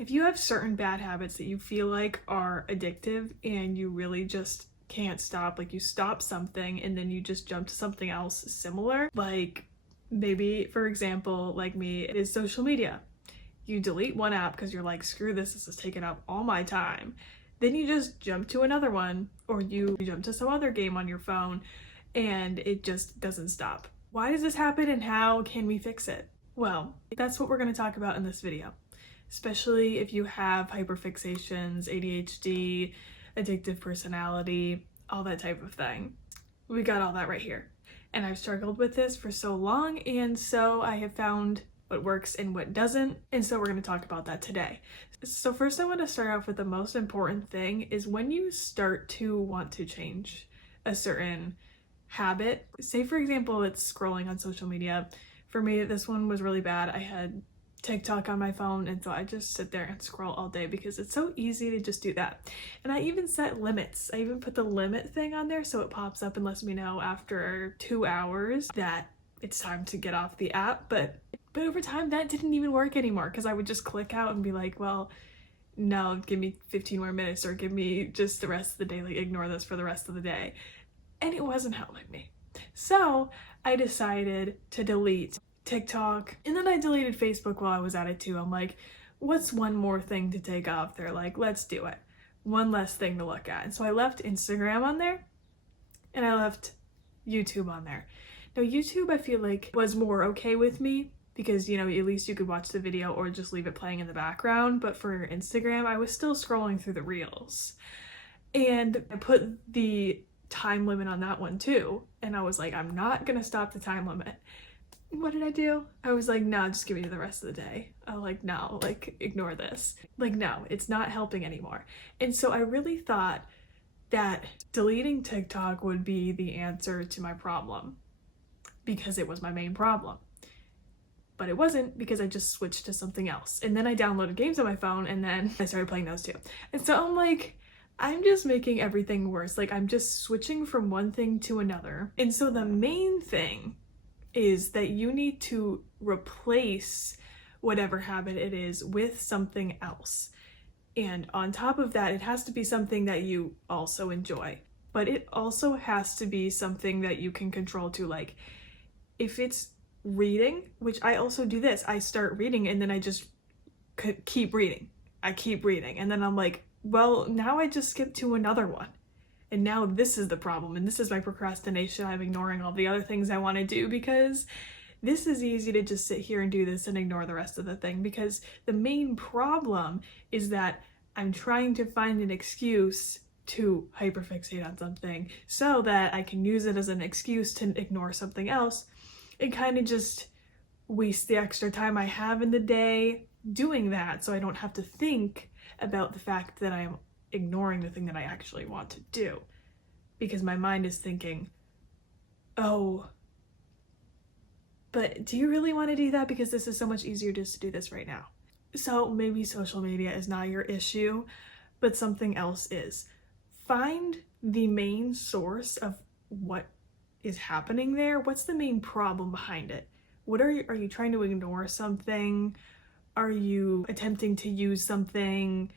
If you have certain bad habits that you feel like are addictive and you really just can't stop, like you stop something and then you just jump to something else similar, like maybe, for example, like me, it is social media. You delete one app because you're like, screw this is taking up all my time. Then you just jump to another one, or you jump to some other game on your phone, and it just doesn't stop. Why does this happen and how can we fix it? Well, that's what we're going to talk about in this video. Especially if you have hyperfixations, ADHD, addictive personality, all that type of thing. We got all that right here. And I've struggled with this for so long, and so I have found what works and what doesn't, and so we're going to talk about that today. So first I want to start off with the most important thing is when you start to want to change a certain habit. Say for example, it's scrolling on social media. For me, this one was really bad. I had TikTok on my phone, and so I just sit there and scroll all day because it's so easy to just do that. And I even set limits. I even put the limit thing on there so it pops up and lets me know after 2 hours that it's time to get off the app. But over time that didn't even work anymore because I would just click out and be like, well, no, give me 15 more minutes or give me just the rest of the day, like ignore this for the rest of the day. And it wasn't helping me. So I decided to delete TikTok, and then I deleted Facebook while I was at it too. I'm like, what's one more thing to take off there? Like, let's do it. One less thing to look at. And so I left Instagram on there and I left YouTube on there. Now YouTube I feel like was more okay with me because, you know, at least you could watch the video or just leave it playing in the background. But for Instagram, I was still scrolling through the reels. And I put the time limit on that one too. And I was like, I'm not gonna stop the time limit. What did I do? I was like, no, just give me the rest of the day. I'm like, no, like, ignore this. Like, no, it's not helping anymore. And so I really thought that deleting TikTok would be the answer to my problem because it was my main problem. But it wasn't, because I just switched to something else. And then I downloaded games on my phone and then I started playing those too. And so I'm like, I'm just making everything worse. Like, I'm just switching from one thing to another. And so the main thing is that you need to replace whatever habit it is with something else. And on top of that, it has to be something that you also enjoy. But it also has to be something that you can control too. Like, if it's reading, which I also do this, I start reading and then I just keep reading. I keep reading. And then I'm like, well, now I just skip to another one. And now this is the problem, and this is my procrastination. I'm ignoring all the other things I want to do because this is easy to just sit here and do this and ignore the rest of the thing, because the main problem is that I'm trying to find an excuse to hyperfixate on something so that I can use it as an excuse to ignore something else and kind of just waste the extra time I have in the day doing that, so I don't have to think about the fact that I am ignoring the thing that I actually want to do, because my mind is thinking, oh, but do you really want to do that? Because this is so much easier just to do this right now. So maybe social media is not your issue, but something else is. Find the main source of what is happening there. What's the main problem behind it? What are you trying to ignore something? Are you attempting to use something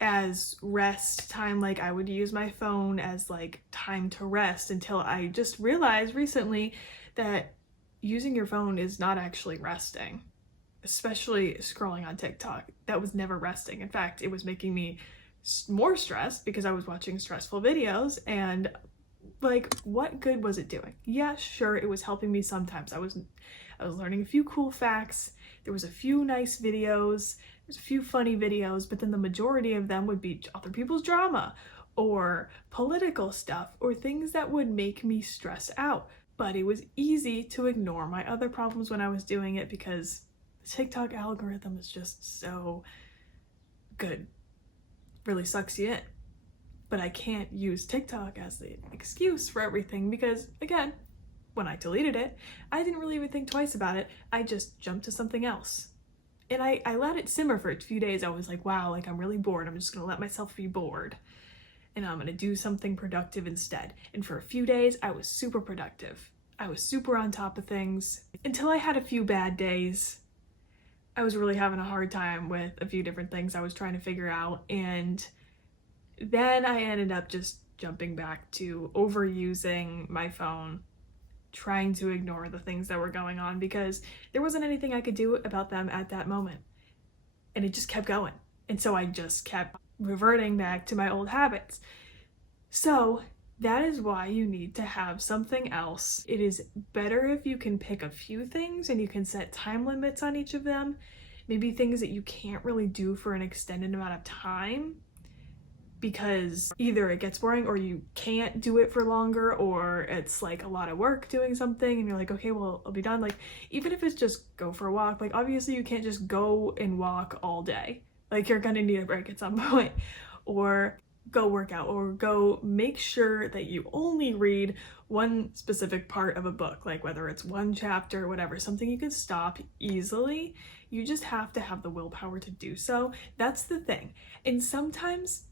as rest time? Like, I would use my phone as like time to rest, until I just realized recently that using your phone is not actually resting, especially scrolling on TikTok. That was never resting. In fact, it was making me more stressed because I was watching stressful videos, and like, what good was it doing? Yeah, sure, it was helping me sometimes. I was learning a few cool facts. There was a few nice videos. There's a few funny videos, but then the majority of them would be other people's drama or political stuff or things that would make me stress out. But it was easy to ignore my other problems when I was doing it because the TikTok algorithm is just so good. Really sucks you in. But I can't use TikTok as the excuse for everything because, again, when I deleted it, I didn't really even think twice about it. I just jumped to something else. And I let it simmer for a few days. I was like, wow, like, I'm really bored. I'm just gonna let myself be bored. And I'm gonna do something productive instead. And for a few days, I was super productive. I was super on top of things until I had a few bad days I was really having a hard time with a few different things I was trying to figure out, and then I ended up just jumping back to overusing my phone, trying to ignore the things that were going on because there wasn't anything I could do about them at that moment. And it just kept going. And so I just kept reverting back to my old habits. So that is why you need to have something else. It is better if you can pick a few things and you can set time limits on each of them. Maybe things that you can't really do for an extended amount of time because either it gets boring or you can't do it for longer, or it's like a lot of work doing something and you're like, okay, well, I'll be done. Like, even if it's just go for a walk, like obviously you can't just go and walk all day. Like, you're gonna need a break at some point, or go work out, or go make sure that you only read one specific part of a book, like whether it's one chapter or whatever, something you can stop easily. You just have to have the willpower to do so. That's the thing. And sometimes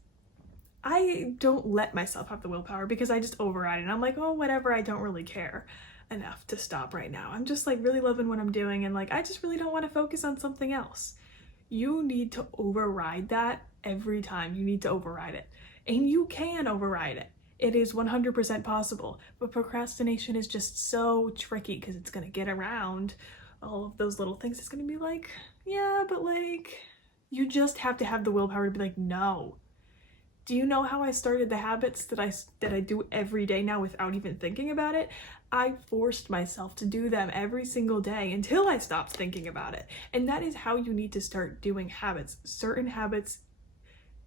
I don't let myself have the willpower because I just override it. And I'm like, oh, whatever, I don't really care enough to stop right now. I'm just like really loving what I'm doing, and like I just really don't want to focus on something else. You need to override that every time. You need to override it. And you can override it. It is 100% possible. But procrastination is just so tricky because it's going to get around all of those little things. It's going to be like, yeah, but like, you just have to have the willpower to be like, no. Do you know how I started the habits that I do every day now without even thinking about it? I forced myself to do them every single day until I stopped thinking about it. And that is how you need to start doing habits. Certain habits,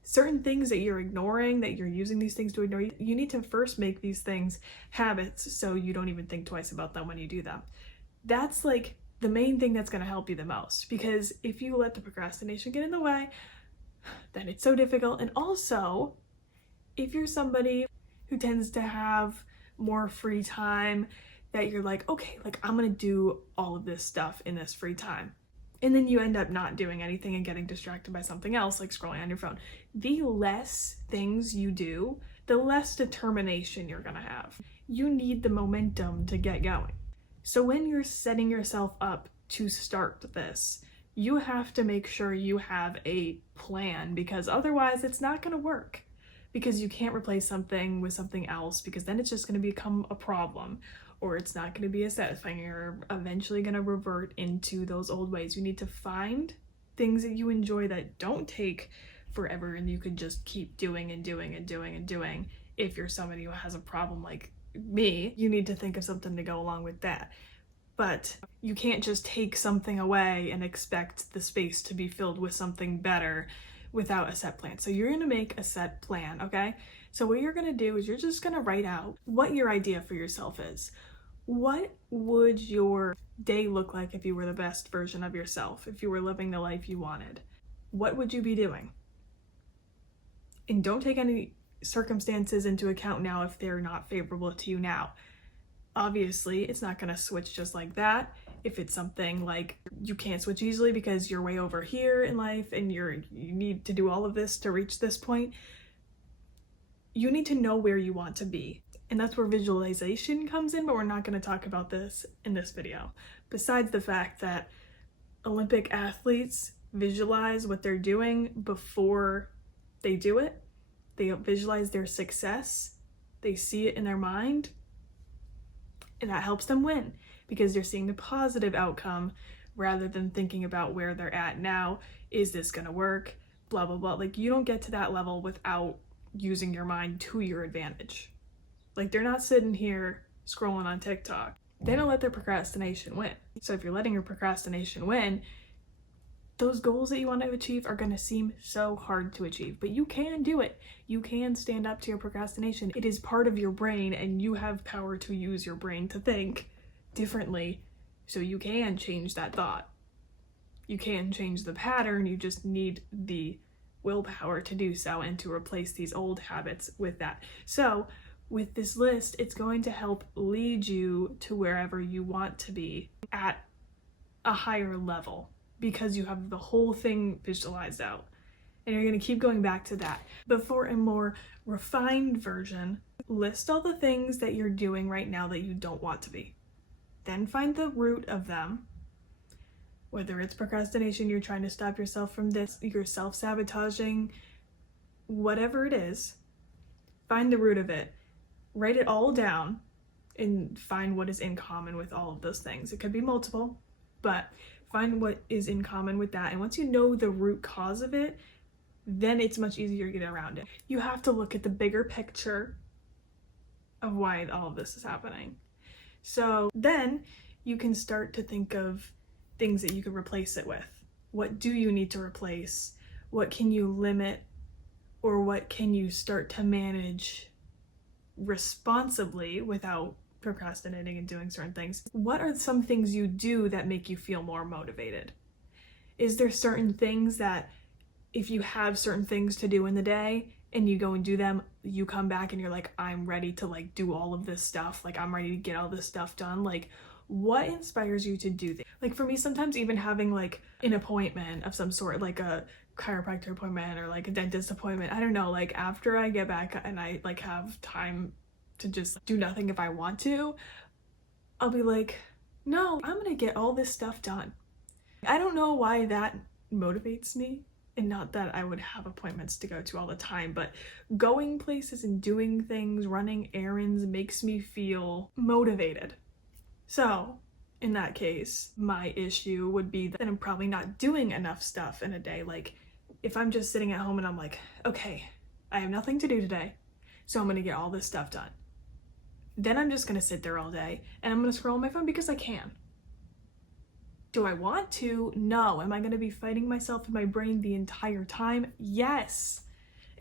certain things that you're ignoring, that you're using these things to ignore, you need to first make these things habits so you don't even think twice about them when you do them. That's like the main thing that's going to help you the most, because if you let the procrastination get in the way, then it's so difficult. And also, if you're somebody who tends to have more free time, that you're like, okay, like I'm gonna do all of this stuff in this free time, and then you end up not doing anything and getting distracted by something else, like scrolling on your phone. The less things you do, the less determination you're gonna have. You need the momentum to get going. So when you're setting yourself up to start this, you have to make sure you have a plan, because otherwise it's not going to work, because you can't replace something with something else, because then it's just going to become a problem, or it's not going to be as satisfying. You're eventually going to revert into those old ways. You need to find things that you enjoy that don't take forever and you can just keep doing and doing and doing and doing. If you're somebody who has a problem like me, you need to think of something to go along with that. But you can't just take something away and expect the space to be filled with something better without a set plan. So you're gonna make a set plan, okay? So what you're gonna do is you're just gonna write out what your idea for yourself is. What would your day look like if you were the best version of yourself, if you were living the life you wanted? What would you be doing? And don't take any circumstances into account now if they're not favorable to you now. Obviously, it's not going to switch just like that. If it's something like you can't switch easily because you're way over here in life and you need to do all of this to reach this point, you need to know where you want to be. And that's where visualization comes in, but we're not going to talk about this in this video. Besides the fact that Olympic athletes visualize what they're doing before they do it, they visualize their success, they see it in their mind, and that helps them win because they're seeing the positive outcome rather than thinking about where they're at now. Is this gonna work? Blah, blah, blah. Like, you don't get to that level without using your mind to your advantage. Like, they're not sitting here scrolling on TikTok. They don't let their procrastination win. So if you're letting your procrastination win, those goals that you want to achieve are going to seem so hard to achieve, but you can do it. You can stand up to your procrastination. It is part of your brain, and you have power to use your brain to think differently, so you can change that thought. You can change the pattern. You just need the willpower to do so and to replace these old habits with that. So with this list, it's going to help lead you to wherever you want to be at a higher level, because you have the whole thing visualized out. And you're going to keep going back to that. But for a more refined version, list all the things that you're doing right now that you don't want to be. Then find the root of them. Whether it's procrastination, you're trying to stop yourself from this, you're self-sabotaging, whatever it is, find the root of it, write it all down, and find what is in common with all of those things. It could be multiple, but find what is in common with that. And once you know the root cause of it, then it's much easier to get around it. You have to look at the bigger picture of why all of this is happening. So then you can start to think of things that you could replace it with. What do you need to replace? What can you limit? Or what can you start to manage responsibly without procrastinating and doing certain things? What are some things you do that make you feel more motivated? Is there certain things that if you have certain things to do in the day and you go and do them, you come back and you're like, I'm ready to like do all of this stuff. Like I'm ready to get all this stuff done. Like what inspires you to do things? Like for me, sometimes even having like an appointment of some sort, like a chiropractor appointment or like a dentist appointment, I don't know, like after I get back and I like have time to just do nothing if I want to, I'll be like, no, I'm gonna get all this stuff done. I don't know why that motivates me, and not that I would have appointments to go to all the time, but going places and doing things, running errands makes me feel motivated. So in that case, my issue would be that I'm probably not doing enough stuff in a day. Like if I'm just sitting at home and I'm like, okay, I have nothing to do today, so I'm gonna get all this stuff done. Then I'm just gonna sit there all day and I'm gonna scroll on my phone because I can. Do I want to? No. Am I gonna be fighting myself in my brain the entire time? Yes.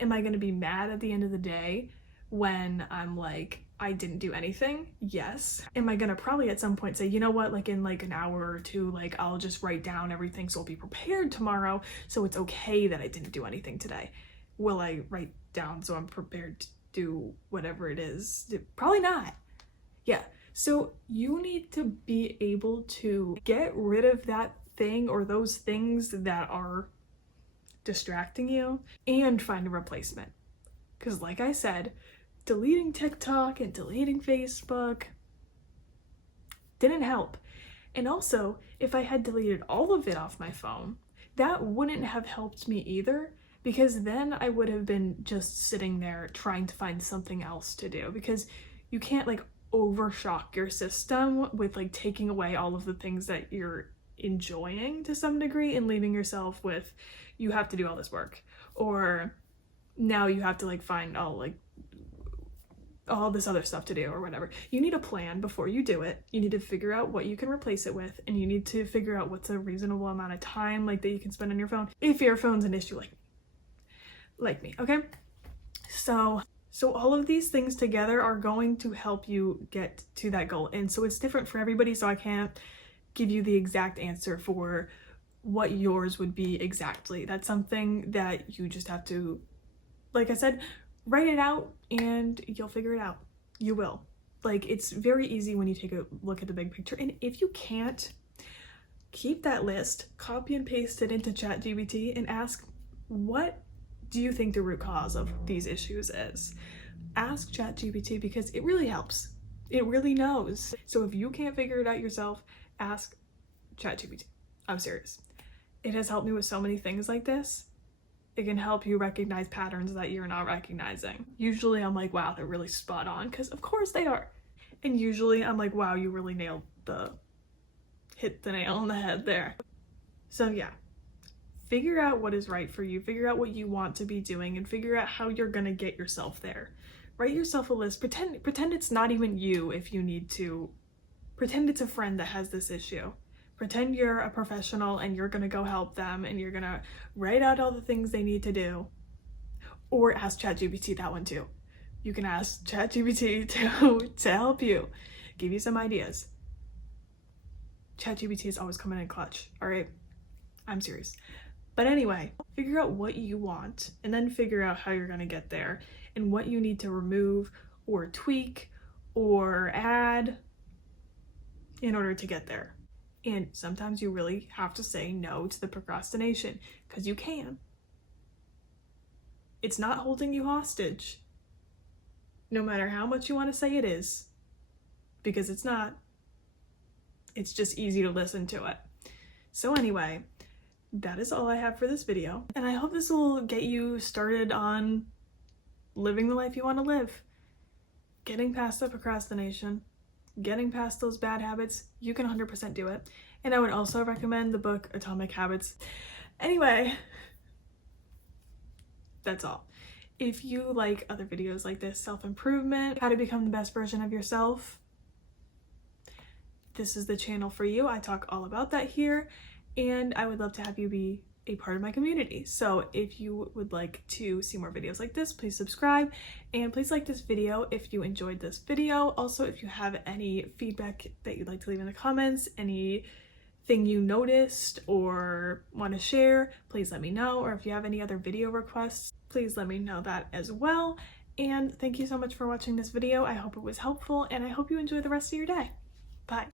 Am I gonna be mad at the end of the day when I'm like, I didn't do anything? Yes. Am I gonna probably at some point say, you know what, like in like an hour or two, like I'll just write down everything so I'll be prepared tomorrow, so it's okay that I didn't do anything today? Will I write down so I'm prepared to do whatever it is? Probably not. Yeah. So you need to be able to get rid of that thing or those things that are distracting you and find a replacement. Because like I said, deleting TikTok and deleting Facebook didn't help. And also, if I had deleted all of it off my phone, that wouldn't have helped me either, because then I would have been just sitting there trying to find something else to do, because you can't like overshock your system with like taking away all of the things that you're enjoying to some degree and leaving yourself with, you have to do all this work, or now you have to like find all this other stuff to do or whatever. You need a plan before you do it. You need to figure out what you can replace it with, and you need to figure out what's a reasonable amount of time like that you can spend on your phone if your phone's an issue like me, okay? So all of these things together are going to help you get to that goal. And so it's different for everybody, so I can't give you the exact answer for what yours would be exactly. That's something that you just have to, like I said, write it out and you'll figure it out. You will. Like, it's very easy when you take a look at the big picture. And if you can't, keep that list, copy and paste it into Chat GBT and ask, what do you think the root cause of these issues is? Ask Chat GBT because it really helps. It really knows. So if you can't figure it out yourself, ask Chat GBT. I'm serious. It has helped me with so many things like this. It can help you recognize patterns that you're not recognizing. Usually I'm like, wow, they're really spot on, because of course they are. And usually I'm like, wow, you really hit the nail on the head there. So yeah. Figure out what is right for you, figure out what you want to be doing, and figure out how you're gonna get yourself there. Write yourself a list. Pretend it's not even you if you need to. Pretend it's a friend that has this issue. Pretend you're a professional and you're gonna go help them and you're gonna write out all the things they need to do. Or ask ChatGPT that one too. You can ask ChatGPT to help you, give you some ideas. ChatGPT is always coming in clutch, all right? I'm serious. But anyway, figure out what you want and then figure out how you're gonna get there and what you need to remove or tweak or add in order to get there. And sometimes you really have to say no to the procrastination, because you can. It's not holding you hostage, no matter how much you want to say it is, because it's not. It's just easy to listen to it. So anyway, that is all I have for this video, and I hope this will get you started on living the life you want to live, getting past the procrastination, getting past those bad habits. You can 100% do it. And I would also recommend the book Atomic Habits. Anyway, that's all. If you like other videos like this, self-improvement, how to become the best version of yourself, this is the channel for you. I talk all about that here, and I would love to have you be a part of my community. So if you would like to see more videos like this, please subscribe, and please like this video if you enjoyed this video. Also, if you have any feedback that you'd like to leave in the comments, anything you noticed or want to share, please let me know. Or if you have any other video requests, please let me know that as well. And thank you so much for watching this video. I hope it was helpful, and I hope you enjoy the rest of your day. Bye.